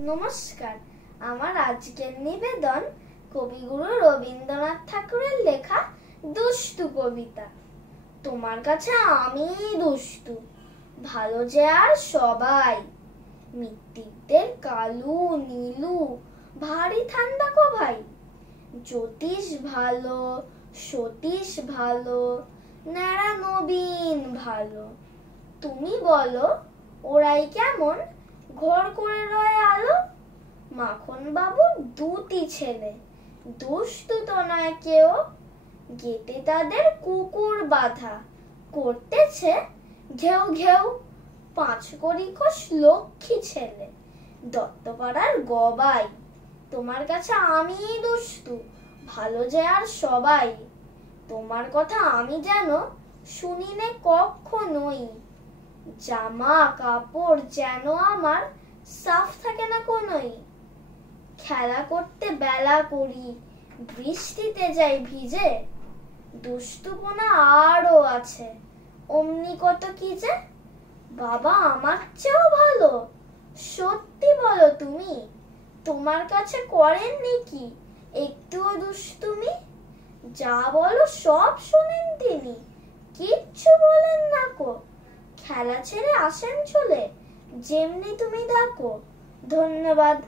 নমস্কার। আমার আজকের নিবেদন কবিগুরু রবীন্দ্রনাথ ঠাকুরের লেখা দুষ্টু কবিতা। তোমার কাছে আমি দুষ্টু, ভালো যে আর সবাই। মিত্তিরদের কালু নীলু, ভারী ঠান্ডা গো ভাই। জ্যোতিষ ভালো, সতীশ ভালো, ন্যাড়া নবীন ভালো। তুমি বলো ওরাই কেমন ঘর করে রয় আলো। মাখন বাবুর দুটি ছেলে, দুষ্টু তো নয় কেউ। গেটে তাদের কুকুর বাঁধা, করতেছে ঘেউ ঘেউ। 5 কড়ি খোশ লক্ষ্মী ছেলে, দত্তপাড়ার গবাই। তোমার কাছে আমি দুষ্টু, ভালো যে আর সবাই। তোমার কথা আমি যেন শুনিনে কখনোই। জামা কাপড় যেন আমার সাফ থাকে না কোনোই। খেলা করতে বেলা করি, বৃষ্টিতে যাই ভিজে। দুষ্টুপনা আরো আছে, অমনি কত কি যে। বাবা আমার চেয়েও ভালো, সত্যি বলো তুমি। তোমার কাছে করেন নাকি একটুও দুষ্টুমি? যা বলো সব শোনেন তিনি, কিচ্ছু বলেন না কো। খেলা ছেড়ে আসেন চলে, যেমনি তুমি ডাকো। ধন্যবাদ।